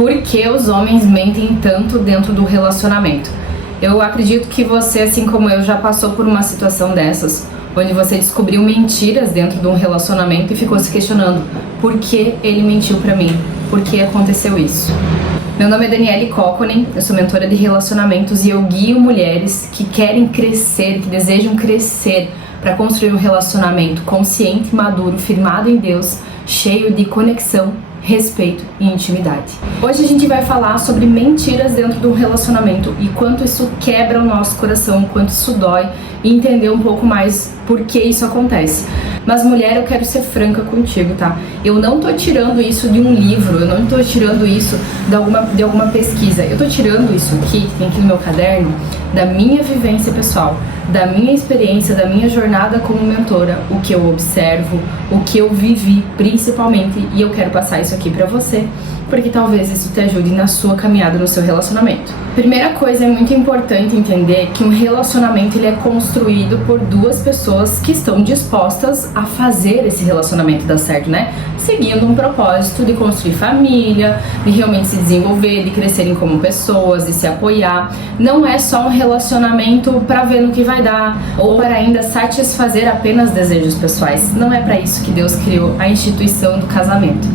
Por que os homens mentem tanto dentro do relacionamento? Eu acredito que você, assim como eu, já passou por uma situação dessas, onde você descobriu mentiras dentro de um relacionamento e ficou se questionando: por que ele mentiu pra mim? Por que aconteceu isso? Meu nome é Daniele Kokkonen, eu sou mentora de relacionamentos e eu guio mulheres que querem crescer, que desejam crescer para construir um relacionamento consciente, maduro, firmado em Deus, cheio de conexão, respeito e intimidade. Hoje a gente vai falar sobre mentiras dentro de um relacionamento e quanto isso quebra o nosso coração, quanto isso dói, e entender um pouco mais por que isso acontece. Mas mulher, eu quero ser franca contigo, tá? Eu não tô tirando isso de um livro, eu não tô tirando isso de alguma pesquisa. Eu tô tirando isso aqui, que tem aqui no meu caderno, da minha vivência pessoal, da minha experiência, da minha jornada como mentora, o que eu observo, o que eu vivi principalmente, e eu quero passar isso aqui pra você, porque talvez isso te ajude na sua caminhada, no seu relacionamento. Primeira coisa, é muito importante entender que um relacionamento ele é construído por duas pessoas que estão dispostas a fazer esse relacionamento dar certo, né? Seguindo um propósito de construir família, de realmente se desenvolver, de crescerem como pessoas, de se apoiar. Não é só um relacionamento para ver no que vai dar ou para ainda satisfazer apenas desejos pessoais. Não é para isso que Deus criou a instituição do casamento.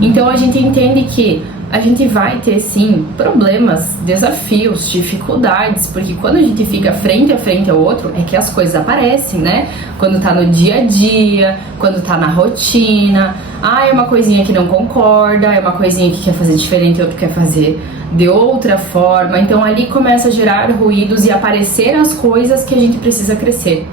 Então a gente entende que a gente vai ter sim problemas, desafios, dificuldades, porque quando a gente fica frente a frente ao outro é que as coisas aparecem, né? Quando tá no dia a dia, quando tá na rotina, é uma coisinha que não concorda, é uma coisinha que quer fazer diferente, outro quer fazer de outra forma. Então ali começa a gerar ruídos e aparecer as coisas que a gente precisa crescer.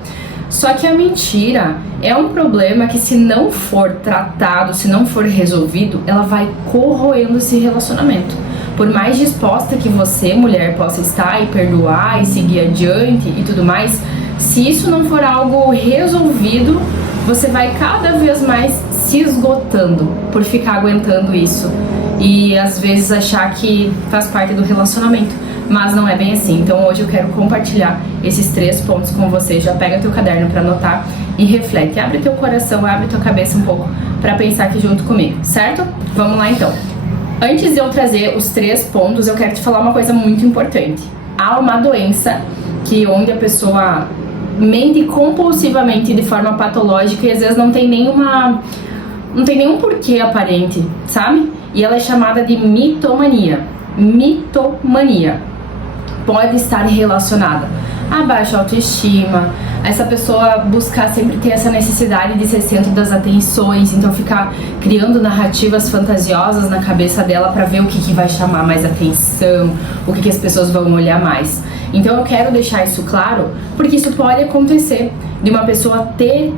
Só que a mentira é um problema que, se não for tratado, se não for resolvido, ela vai corroendo esse relacionamento. Por mais disposta que você, mulher, possa estar e perdoar e seguir adiante e tudo mais, se isso não for algo resolvido, você vai cada vez mais se esgotando por ficar aguentando isso e às vezes achar que faz parte do relacionamento. Mas não é bem assim. Então hoje eu quero compartilhar esses 3 pontos com você. Já pega teu caderno para anotar e reflete. Abre teu coração, abre tua cabeça um pouco para pensar aqui junto comigo, certo? Vamos lá então. Antes de eu trazer os 3 pontos, eu quero te falar uma coisa muito importante. Há uma doença onde a pessoa mente compulsivamente de forma patológica e às vezes não tem nenhum porquê aparente, sabe? E ela é chamada de mitomania. Mitomania pode estar relacionada a baixa autoestima, a essa pessoa buscar sempre ter essa necessidade de ser centro das atenções, então ficar criando narrativas fantasiosas na cabeça dela para ver o que vai chamar mais atenção, o que as pessoas vão olhar mais. Então eu quero deixar isso claro, porque isso pode acontecer de uma pessoa ter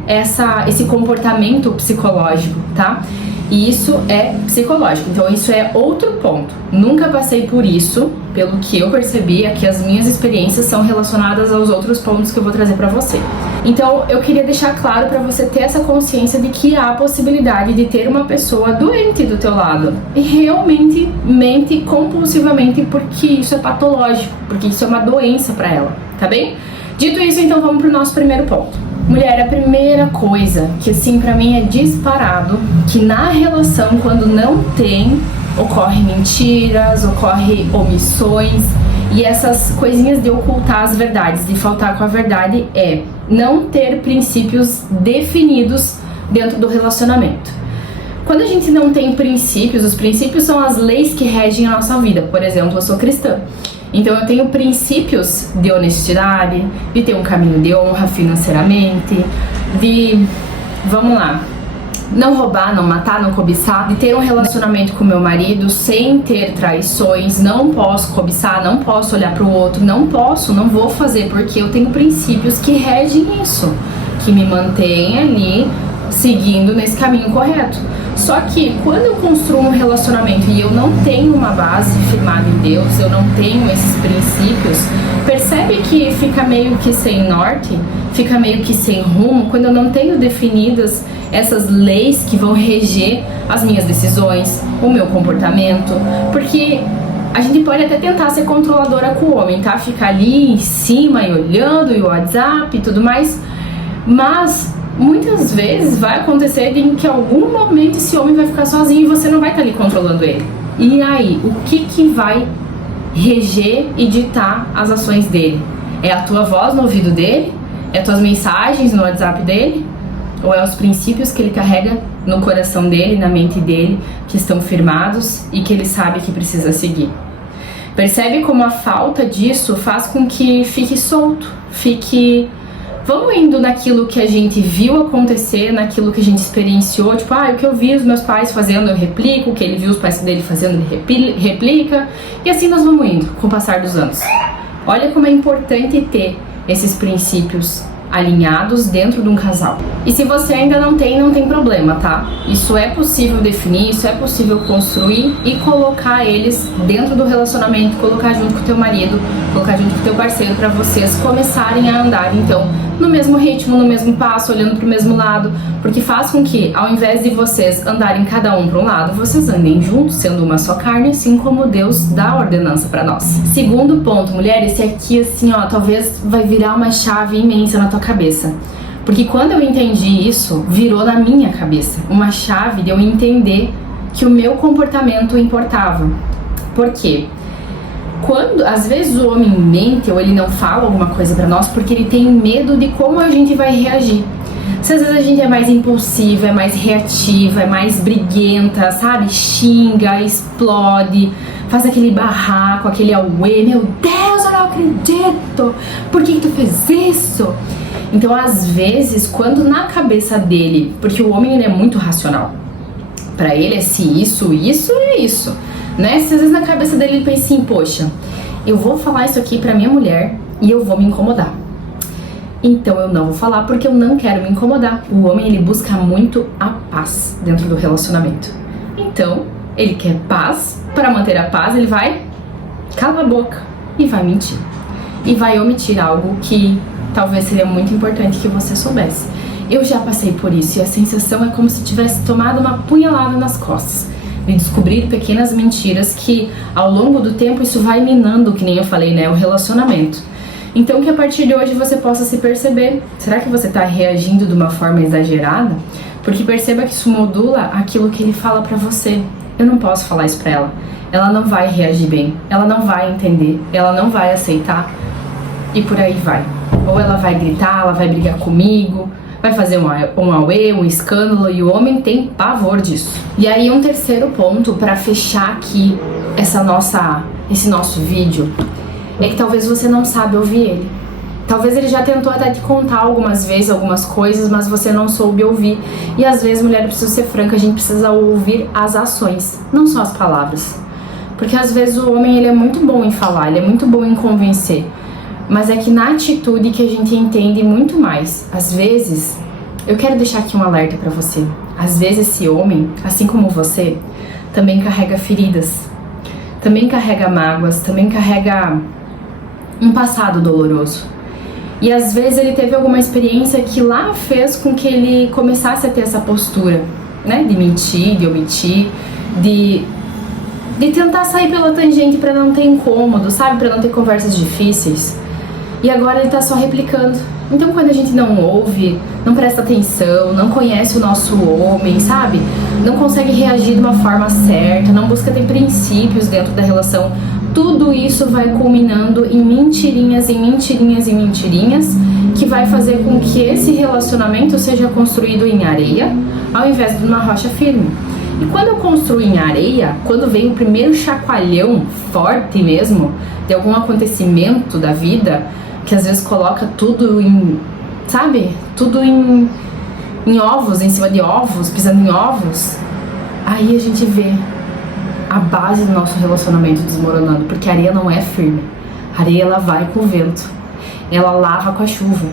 esse comportamento psicológico, tá? E isso é psicológico, então isso é outro ponto. Nunca passei por isso, pelo que eu percebi, aqui as minhas experiências são relacionadas aos outros pontos que eu vou trazer pra você. Então eu queria deixar claro pra você ter essa consciência de que há a possibilidade de ter uma pessoa doente do teu lado e realmente mente compulsivamente, porque isso é patológico, porque isso é uma doença pra ela, tá bem? Dito isso, então vamos pro nosso primeiro ponto. Mulher, a primeira coisa que assim pra mim é disparado, que na relação, quando não tem, ocorre mentiras, ocorre omissões e essas coisinhas de ocultar as verdades, de faltar com a verdade, é não ter princípios definidos dentro do relacionamento. Quando a gente não tem princípios, os princípios são as leis que regem a nossa vida. Por exemplo, eu sou cristã. Então eu tenho princípios de honestidade, de ter um caminho de honra financeiramente, de, vamos lá, não roubar, não matar, não cobiçar, de ter um relacionamento com meu marido sem ter traições, não posso cobiçar, não posso olhar para o outro, não vou fazer, porque eu tenho princípios que regem isso, que me mantêm ali seguindo nesse caminho correto. Só que quando eu construo um relacionamento e eu não tenho uma base firmada em Deus, eu não tenho esses princípios, percebe que fica meio que sem norte, fica meio que sem rumo, quando eu não tenho definidas essas leis que vão reger as minhas decisões, o meu comportamento, porque a gente pode até tentar ser controladora com o homem, tá? Ficar ali em cima e olhando e o WhatsApp e tudo mais, mas muitas vezes vai acontecer em que em algum momento esse homem vai ficar sozinho e você não vai estar ali controlando ele. E aí, o que vai reger e ditar as ações dele? É a tua voz no ouvido dele? É as tuas mensagens no WhatsApp dele? Ou é os princípios que ele carrega no coração dele, na mente dele, que estão firmados e que ele sabe que precisa seguir? Percebe como a falta disso faz com que fique solto, vamos indo naquilo que a gente viu acontecer, naquilo que a gente experienciou, tipo, o que eu vi os meus pais fazendo eu replico, o que ele viu os pais dele fazendo ele replica, e assim nós vamos indo com o passar dos anos. Olha como é importante ter esses princípios alinhados dentro de um casal. E se você ainda não tem problema, tá? Isso é possível definir, isso é possível construir e colocar eles dentro do relacionamento, colocar junto com o teu marido, colocar junto com o teu parceiro, para vocês começarem a andar, então, no mesmo ritmo, no mesmo passo, olhando pro mesmo lado, porque faz com que, ao invés de vocês andarem cada um para um lado, vocês andem juntos, sendo uma só carne, assim como Deus dá a ordenança para nós. Segundo ponto, mulher, esse aqui, assim, ó, talvez vai virar uma chave imensa na tua cabeça. Porque quando eu entendi isso, virou na minha cabeça uma chave de eu entender que o meu comportamento importava. Por quê? Quando, às vezes, o homem mente ou ele não fala alguma coisa pra nós porque ele tem medo de como a gente vai reagir. Se às vezes a gente é mais impulsiva, é mais reativa, é mais briguenta, sabe? Xinga, explode, faz aquele barraco, aquele auê, meu Deus, eu não acredito, por que tu fez isso? Então, às vezes, quando na cabeça dele, porque o homem ele é muito racional, pra ele é se isso é isso, né? Se às vezes na cabeça dele ele pensa assim, poxa, eu vou falar isso aqui pra minha mulher e eu vou me incomodar. Então eu não vou falar porque eu não quero me incomodar. O homem ele busca muito a paz dentro do relacionamento. Então, ele quer paz, para manter a paz ele vai calar a boca e vai mentir. E vai omitir algo que talvez seria muito importante que você soubesse. Eu já passei por isso e a sensação é como se tivesse tomado uma punhalada nas costas. De descobrir pequenas mentiras que ao longo do tempo isso vai minando, que nem eu falei, né, o relacionamento. Então que a partir de hoje você possa se perceber, será que você está reagindo de uma forma exagerada? Porque perceba que isso modula aquilo que ele fala pra você. Eu não posso falar isso pra ela. Ela não vai reagir bem, ela não vai entender, ela não vai aceitar e por aí vai. Ou ela vai gritar, ela vai brigar comigo, vai fazer um auê, um escândalo, e o homem tem pavor disso. E aí um terceiro ponto para fechar aqui esse nosso vídeo é que talvez você não sabe ouvir ele. Talvez ele já tentou até te contar algumas vezes algumas coisas, mas você não soube ouvir. E às vezes, mulher, eu preciso ser franca, a gente precisa ouvir as ações, não só as palavras. Porque às vezes o homem ele é muito bom em falar, ele é muito bom em convencer. Mas é que na atitude que a gente entende muito mais. Às vezes, eu quero deixar aqui um alerta pra você. Às vezes esse homem, assim como você, também carrega feridas. Também carrega mágoas, também carrega um passado doloroso. E às vezes ele teve alguma experiência que lá fez com que ele começasse a ter essa postura, né? De mentir, de omitir, de tentar sair pela tangente pra não ter incômodo, sabe? Pra não ter conversas difíceis. E agora ele tá só replicando. Então quando a gente não ouve, não presta atenção, não conhece o nosso homem, sabe? Não consegue reagir de uma forma certa, não busca ter princípios dentro da relação, tudo isso vai culminando em mentirinhas, em mentirinhas, em mentirinhas, que vai fazer com que esse relacionamento seja construído em areia, ao invés de uma rocha firme. E quando eu construo em areia, quando vem o primeiro chacoalhão forte mesmo, de algum acontecimento da vida, que às vezes coloca tudo em, sabe? Tudo em ovos, em cima de ovos, pisando em ovos. Aí a gente vê a base do nosso relacionamento desmoronando, porque a areia não é firme. A areia ela vai com o vento, ela lava com a chuva.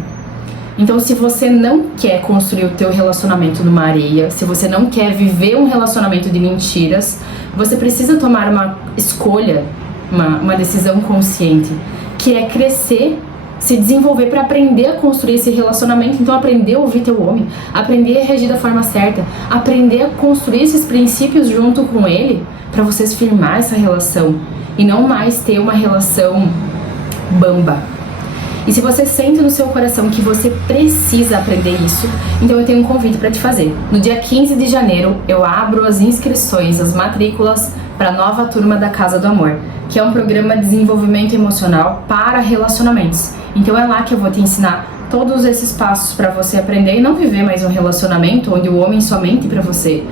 Então se você não quer construir o teu relacionamento numa areia, se você não quer viver um relacionamento de mentiras, você precisa tomar uma escolha, uma decisão consciente, que é crescer, se desenvolver para aprender a construir esse relacionamento. Então aprender a ouvir teu homem, aprender a reagir da forma certa, aprender a construir esses princípios junto com ele, para vocês firmar essa relação e não mais ter uma relação bamba. E se você sente no seu coração que você precisa aprender isso, então eu tenho um convite para te fazer. No dia 15 de janeiro eu abro as inscrições, as matrículas para a nova turma da Casa do Amor, que é um programa de desenvolvimento emocional para relacionamentos. Então é lá que eu vou te ensinar todos esses passos para você aprender e não viver mais um relacionamento onde o homem só mente para você,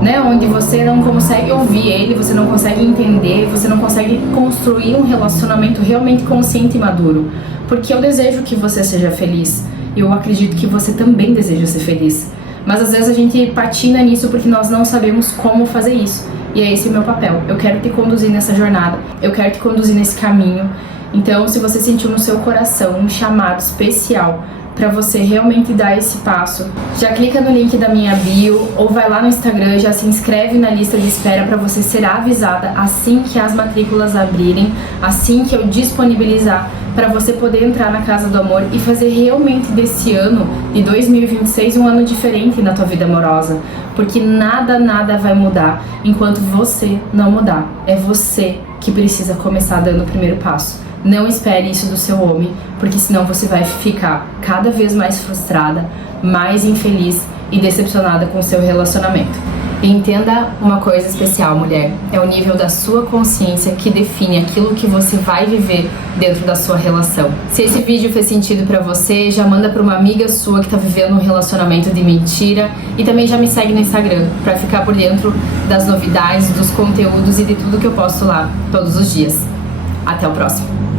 né? Onde você não consegue ouvir ele, você não consegue entender, você não consegue construir um relacionamento realmente consciente e maduro. Porque eu desejo que você seja feliz. Eu acredito que você também deseja ser feliz. Mas às vezes a gente patina nisso porque nós não sabemos como fazer isso. E é esse o meu papel. Eu quero te conduzir nessa jornada. Eu quero te conduzir nesse caminho. Então, se você sentiu no seu coração um chamado especial para você realmente dar esse passo, já clica no link da minha bio ou vai lá no Instagram, já se inscreve na lista de espera para você ser avisada assim que as matrículas abrirem, assim que eu disponibilizar, para você poder entrar na Casa do Amor e fazer realmente desse ano de 2026 um ano diferente na tua vida amorosa, porque nada vai mudar enquanto você não mudar. É você que precisa começar dando o primeiro passo. Não espere isso do seu homem, porque senão você vai ficar cada vez mais frustrada, mais infeliz e decepcionada com o seu relacionamento. E entenda uma coisa especial, mulher, é o nível da sua consciência que define aquilo que você vai viver dentro da sua relação. Se esse vídeo fez sentido pra você, já manda pra uma amiga sua que tá vivendo um relacionamento de mentira e também já me segue no Instagram pra ficar por dentro das novidades, dos conteúdos e de tudo que eu posto lá todos os dias. Até o próximo!